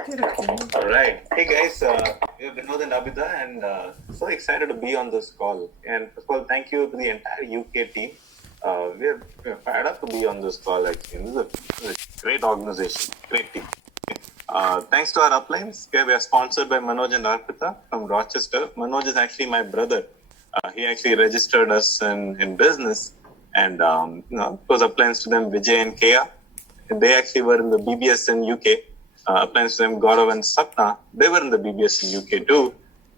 All right. Hey guys, we're Vinod and Abida, and so excited to be on this call. And first of all, thank you to the entire UK team. We're fired up to be on this call. Actually, this is a great organization, great team. Thanks to our uplines. Okay, we are sponsored by Manoj and Arpita from Rochester. Manoj is actually my brother. He actually registered us in business, and of course, uplines to them, Vijay and Kea. They actually were in the BBS in UK. Applies to them, Gaurav and Sapna, they were in the BBS in UK too.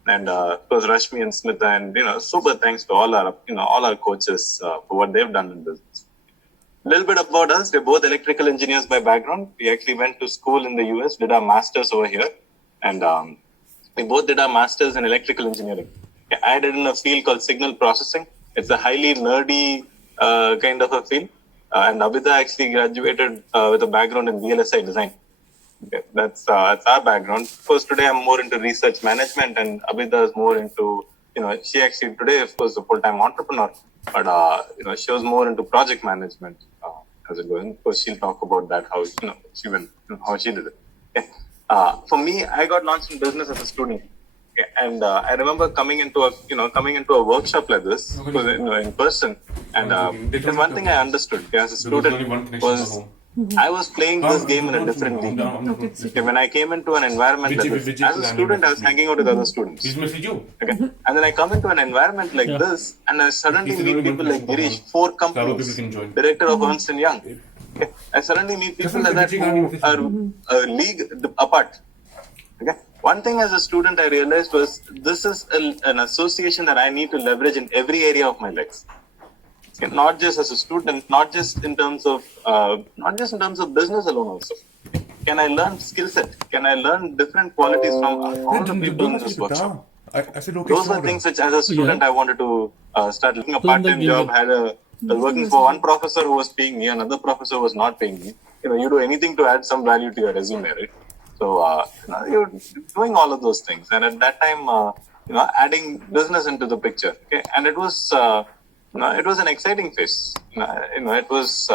And of course, Rashmi and Smita, and super thanks to all our coaches for what they've done in business. A little bit about us: we're both electrical engineers by background. We actually went to school in the US, did our masters over here, and we both did our masters in electrical engineering. I did in a field called signal processing. It's a highly nerdy kind of a field, and Abida actually graduated with a background in VLSI design. Okay, that's our background. Of course, today I'm more into research management, and Abida is more into, she actually today, of course, a full-time entrepreneur, but she was more into project management as it goes. Of course, she'll talk about that, how how she did it. Okay. For me, I got launched in business as a student, okay, and I remember coming into a workshop like this, in person, and there's one thing I understood as a student was. I was playing this game in a different league. Okay, when I came into an environment like this, as a student, I was hanging out with other students. Okay, and then I come into an environment like this, and I suddenly meet people like Girish, 4 companies, director of Ernst & Young. Okay, I suddenly meet people like that who are a league apart. Okay, one thing as a student I realized was this is an association that I need to leverage in every area of my life. Not just as a student, not just in terms of business alone also. Can I learn skill set? Can I learn different qualities from all the people in this workshop? Those are things which as a student I wanted to start looking a part-time job. I was working for one professor who was paying me, another professor was not paying me. You do anything to add some value to your resume, right? So you're doing all of those things. And at that time, adding business into the picture. Okay, and it was an exciting phase. It was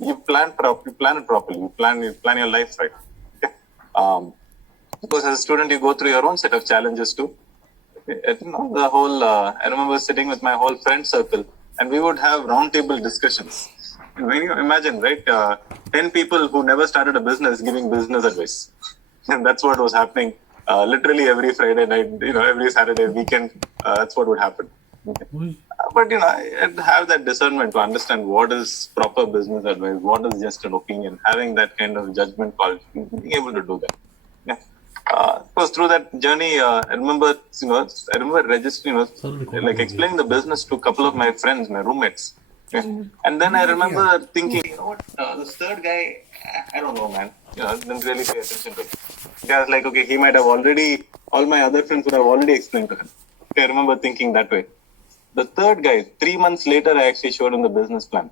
you plan it properly. You plan your life right. Okay? Because as a student, you go through your own set of challenges too. The whole. I remember sitting with my whole friend circle, and we would have roundtable discussions. When you imagine, right, 10 people who never started a business giving business advice, and that's what was happening. Literally every Friday night, every Saturday weekend, that's what would happen. Okay. But I'd have that discernment to understand what is proper business advice, what is just an opinion, having that kind of judgment call, being able to do that. Yeah. Of course, through that journey, I remember registering, like explaining the business to a couple of my friends, my roommates. Yeah. And then I remember thinking, this third guy, I don't know, man. Didn't really pay attention to him. I was like, okay, he might have all my other friends would have already explained to him. Okay, I remember thinking that way. The third guy, 3 months later, I actually showed him the business plan.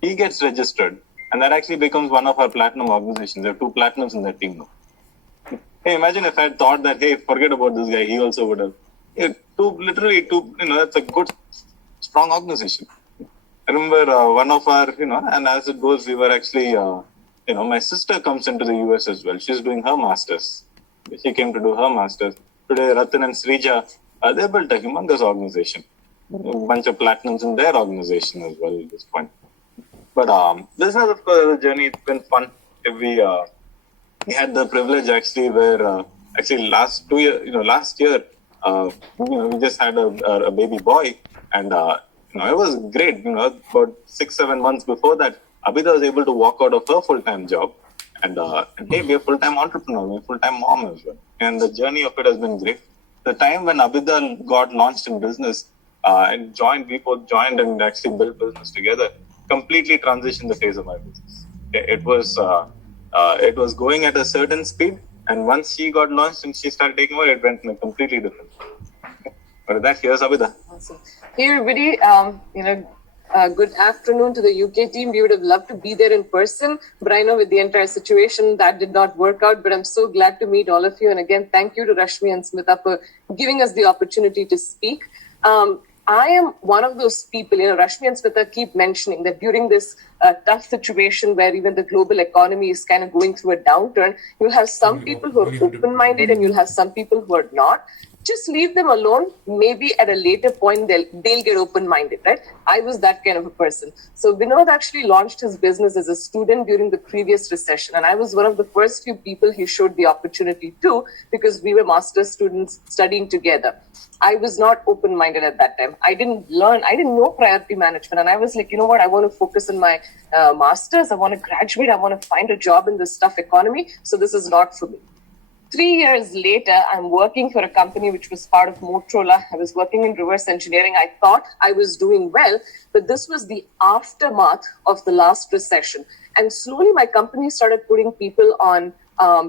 He gets registered, and that actually becomes one of our platinum organizations. There are 2 platinums in that team now. Hey, imagine if I had thought that, hey, forget about this guy, he also would have. That's a good, strong organization. I remember one of our, and as it goes, we were actually, my sister comes into the US as well. She's doing her masters. She came to do her masters. Today, Ratan and Srija, they built a humongous organization. A bunch of platinums in their organization as well at this point. But this is, of course, a journey. It's been fun. We had the privilege actually where last year, we just had a baby boy, and it was great. About 6-7 months before that, Abida was able to walk out of her full-time job, and hey, we're a full-time entrepreneur, we're a full-time mom as well. And the journey of it has been great. The time when Abida got launched in business, we both joined and actually built business together, completely transitioned the phase of my business. It was going at a certain speed, and once she got launched and she started taking over, it went in a completely different speed. But with that, here's Abida. Awesome. Hey everybody, good afternoon to the UK team. We would have loved to be there in person, but I know with the entire situation that did not work out, but I'm so glad to meet all of you. And again, thank you to Rashmi and Smita for giving us the opportunity to speak. I am one of those people, Rashmi and Smita keep mentioning that during this tough situation where even the global economy is kind of going through a downturn, you'll have some people who are open-minded and you'll have some people who are not. Just leave them alone. Maybe at a later point, they'll get open-minded, right? I was that kind of a person. So Vinod actually launched his business as a student during the previous recession. And I was one of the first few people he showed the opportunity to, because we were master's students studying together. I was not open-minded at that time. I didn't know priority management. And I was like, you know what? I want to focus on my master's. I want to graduate. I want to find a job in this tough economy. So this is not for me. 3 years later, I'm working for a company which was part of Motorola. I was working in reverse engineering. I thought I was doing well, but this was the aftermath of the last recession. And slowly my company started putting people on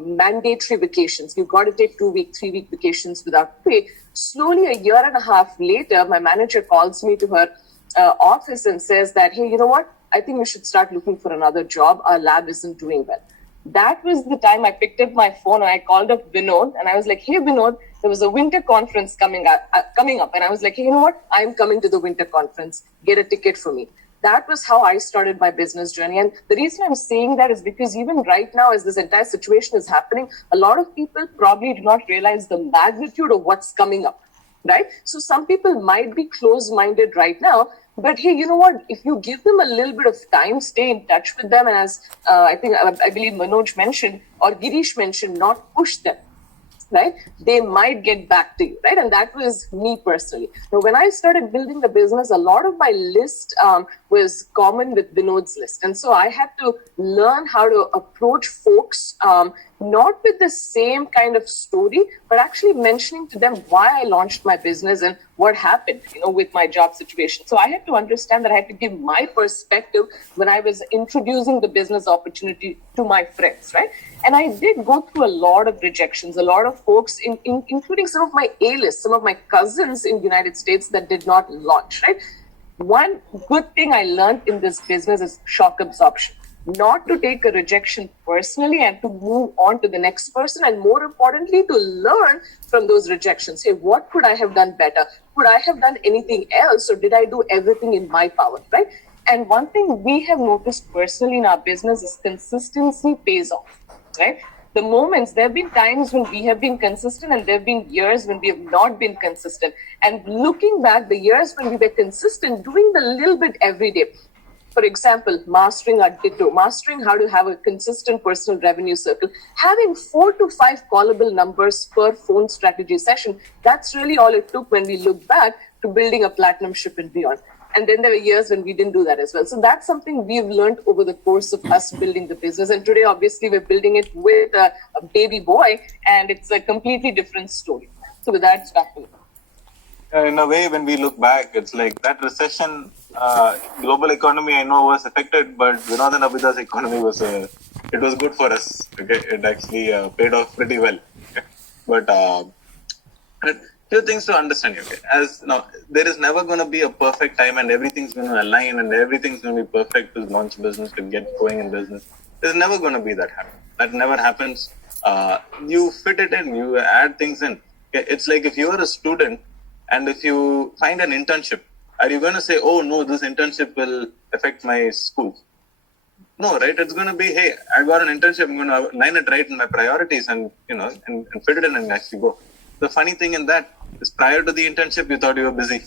mandatory vacations. You've got to take 2-week, 3-week vacations without pay. Slowly, a year and a half later, my manager calls me to her office and says that, hey, you know what? I think we should start looking for another job. Our lab isn't doing well. That was the time I picked up my phone and I called up Vinod and I was like, hey, Vinod, there was a winter conference coming up. And I was like, hey, you know what? I'm coming to the winter conference. Get a ticket for me. That was how I started my business journey. And the reason I'm saying that is because even right now, as this entire situation is happening, a lot of people probably do not realize the magnitude of what's coming up, right? So some people might be closed-minded right now, but hey, you know what? If you give them a little bit of time, stay in touch with them, and as I believe Manoj mentioned, or Girish mentioned, not push them, right? They might get back to you, right? And that was me personally. Now, when I started building the business, a lot of my list was common with Vinod's list. And so I had to learn how to approach folks, not with the same kind of story, but actually mentioning to them why I launched my business and what happened, with my job situation. So I had to understand that I had to give my perspective when I was introducing the business opportunity to my friends, right? And I did go through a lot of rejections, a lot of folks, including some of my A-list, some of my cousins in the United States that did not launch, right? One good thing I learned in this business is shock absorption. Not to take a rejection personally and to move on to the next person, and more importantly, to learn from those rejections. Hey, what could I have done better? Could I have done anything else, or did I do everything in my power, right? And one thing we have noticed personally in our business is consistency pays off, right? The moments, there have been times when we have been consistent and there have been years when we have not been consistent. And looking back, the years when we were consistent, doing the little bit every day. For example, mastering our ditto, mastering how to have a consistent personal revenue circle, having 4 to 5 callable numbers per phone strategy session. That's really all it took when we look back to building a platinum ship and beyond. And then there were years when we didn't do that as well. So that's something we've learned over the course of us building the business. And today, obviously, we're building it with a baby boy, and it's a completely different story. So with that, it's back to you. In a way, when we look back, it's like that recession, global economy, I know, was affected, but Vinod and Abida's economy was good for us. Okay, it actually paid off pretty well. Okay? But few things to understand. Okay, there is never going to be a perfect time, and everything's going to align, and everything's going to be perfect to launch business, to get going in business. There's never going to be that happen. That never happens. You fit it in, you add things in. Okay? It's like if you are a student. And if you find an internship, are you going to say, oh, no, this internship will affect my school? No, right? It's going to be, hey, I got an internship. I'm going to line it right in my priorities and fit it in and actually go. The funny thing in that is prior to the internship, you thought you were busy.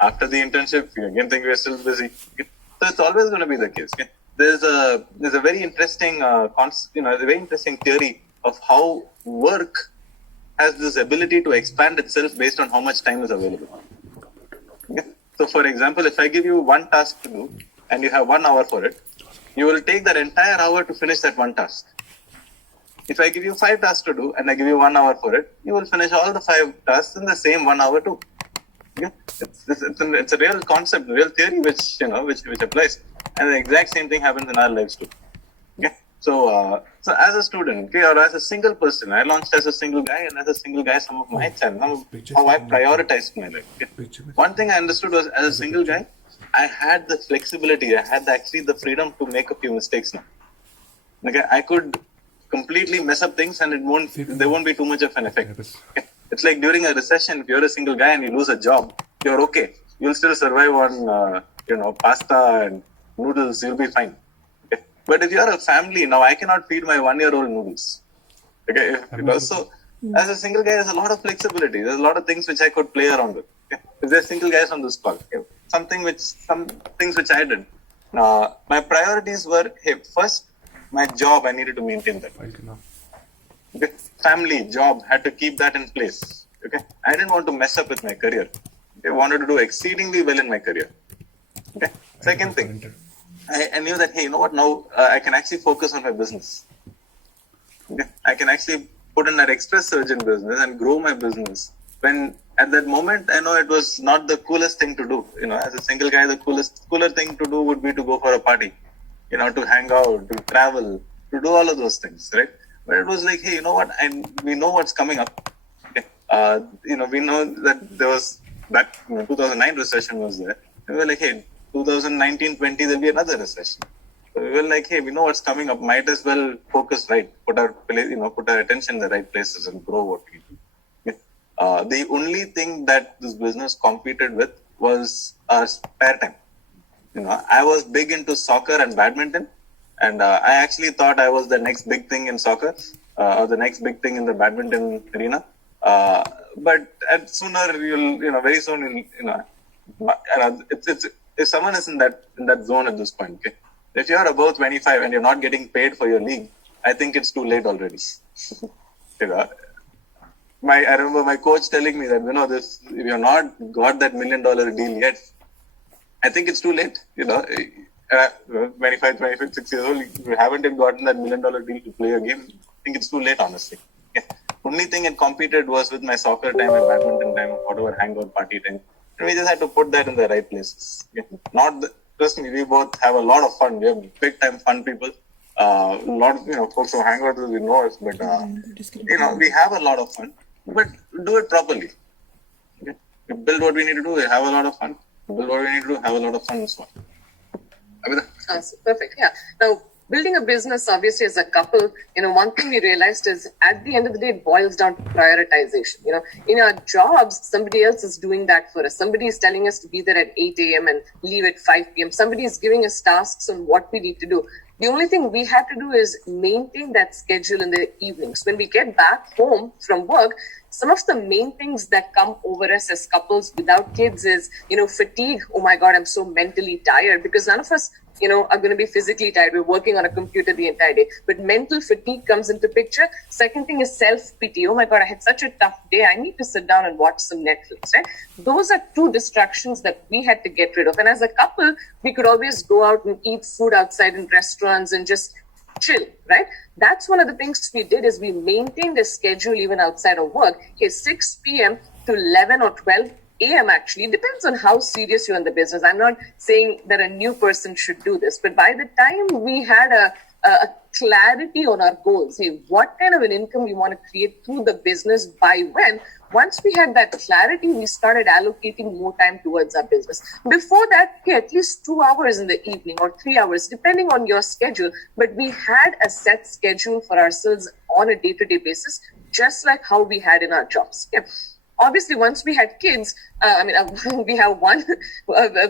After the internship, you again think you're still busy. Okay? So it's always going to be the case. Okay? There's a very interesting, very interesting theory of how work has this ability to expand itself based on how much time is available. Okay? So, for example, if I give you one task to do and you have 1 hour for it, you will take that entire hour to finish that one task. If I give you 5 tasks to do and I give you 1 hour for it, you will finish all the 5 tasks in the same 1 hour too. Okay? It's a real concept, real theory which applies, and the exact same thing happens in our lives too. Okay? So as a student, okay, or as a single person, I launched as a single guy, and as a single guy, some of my channels, how I prioritized my life. Okay? One thing I understood was, as a single guy, I had the flexibility, I had the freedom to make a few mistakes now. Okay, I could completely mess up things, and there won't be too much of an effect. Okay? It's like during a recession, if you're a single guy and you lose a job, you're okay. you'll still survive on, pasta and noodles. You'll be fine. Okay? But if you're a family, now I cannot feed my 1-year-old noodles. Okay, so as a single guy, there's a lot of flexibility. There's a lot of things which I could play around with. Okay? If there's single guys on this call, okay? Some things which I did. My priorities were, first, my job, I needed to maintain that. Okay? Family, job, had to keep that in place. Okay, I didn't want to mess up with my career. I wanted to do exceedingly well in my career. Okay. Second thing, I knew that, hey, you know what? Now I can actually focus on my business. Okay? I can actually put in that extra surge in business and grow my business. When at that moment, I know it was not the coolest thing to do. As a single guy, the cooler thing to do would be to go for a party, to hang out, to travel, to do all of those things, right? But it was like, hey, you know what? We know what's coming up. Okay. We know that there was that 2009 recession was there. We were like, hey, 2019-20, there'll be another recession. So we were like, hey, we know what's coming up. Might as well focus right, put our attention in the right places and grow what we do. Okay. The only thing that this business competed with was our spare time. I was big into soccer and badminton, and I actually thought I was the next big thing in soccer or the next big thing in the badminton arena. But very soon, it's if someone is in that zone at this point, okay, if you're above 25 and you're not getting paid for your league, I think it's too late already. I remember my coach telling me that, if you're not got that $1 million deal yet, I think it's too late. 25, 6 years old, you haven't even gotten that $1 million deal to play a game. I think it's too late, honestly. Yeah. Only thing it competed was with my soccer time and badminton time, whatever hangout party time. And we just had to put that in the right places. Yeah. Trust me, we both have a lot of fun. We have big time fun people. A lot of, folks who hang out with us, know us, but, we have a lot of fun, but do it properly. Okay? We build what we need to do, we have a lot of fun. Build what we need to do, have a lot of fun as well. Abida? Awesome. Perfect. Yeah. Now, building a business, obviously, as a couple, one thing we realized is at the end of the day, it boils down to prioritization. In our jobs, somebody else is doing that for us. Somebody is telling us to be there at 8 a.m. and leave at 5 p.m. Somebody is giving us tasks on what we need to do. The only thing we have to do is maintain that schedule in the evenings. When we get back home from work, some of the main things that come over us as couples without kids is, fatigue. Oh my God, I'm so mentally tired, because none of us, are going to be physically tired. We're working on a computer the entire day, but mental fatigue comes into picture. Second thing is self-pity. Oh my God, I had such a tough day. I need to sit down and watch some Netflix, right? Those are two distractions that we had to get rid of. And as a couple, we could always go out and eat food outside in restaurants and just chill, right? That's one of the things we did, is we maintained a schedule even outside of work. Okay, 6 p.m. to 11 or 12 a.m. actually depends on how serious you're in the business. I'm not saying that a new person should do this, but by the time we had a clarity on our goals, hey, what kind of an income we want to create through the business by when, once we had that clarity, we started allocating more time towards our business. Before that, at least 2 hours in the evening or 3 hours, depending on your schedule. But we had a set schedule for ourselves on a day-to-day basis, just like how we had in our jobs. Yeah. Obviously, once we had kids, we have one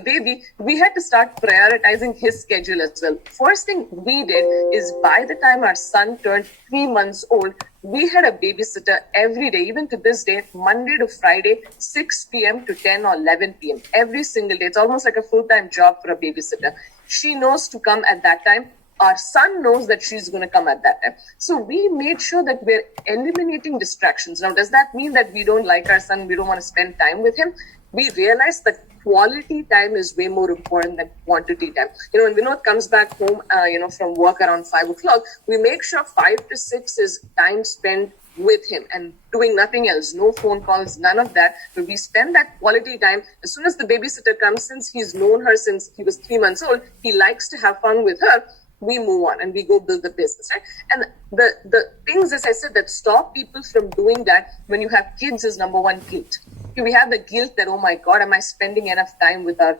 baby, we had to start prioritizing his schedule as well. First thing we did is, by the time our son turned 3 months old, we had a babysitter every day, even to this day, Monday to Friday, 6 p.m. to 10 or 11 p.m. every single day. It's almost like a full-time job for a babysitter. She knows to come at that time. Our son knows that she's going to come at that time. So we made sure that we're eliminating distractions. Now, does that mean that we don't like our son, we don't want to spend time with him? We realized that quality time is way more important than quantity time. When Vinod comes back home, from work around 5 o'clock, we make sure 5 to 6 is time spent with him and doing nothing else, no phone calls, none of that. But we spend that quality time. As soon as the babysitter comes, since he's known her since he was 3 months old, he likes to have fun with her. We move on and we go build the business, right? And the things, as I said, that stop people from doing that when you have kids is, number one, guilt. We have the guilt that, oh my God, am I spending enough time with our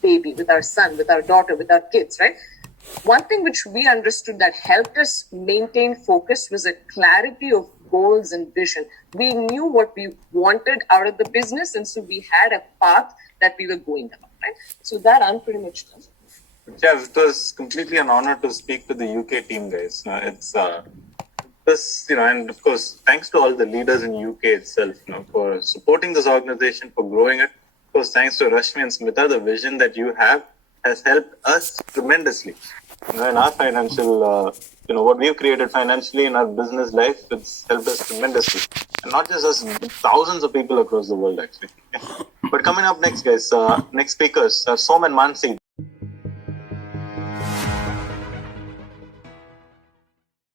baby, with our son, with our daughter, with our kids, right? One thing which we understood that helped us maintain focus was a clarity of goals and vision. We knew what we wanted out of the business, and so we had a path that we were going down, right? So that I'm pretty much done. Yeah, it was completely an honor to speak to the UK team, guys. It's this, and of course, thanks to all the leaders in UK itself, for supporting this organization, for growing it. Of course, thanks to Rashmi and Smita, the vision that you have has helped us tremendously. In our financial, what we've created financially in our business life, it's helped us tremendously. And not just us, but thousands of people across the world, actually. But coming up next, guys, next speakers are Som and Mansi.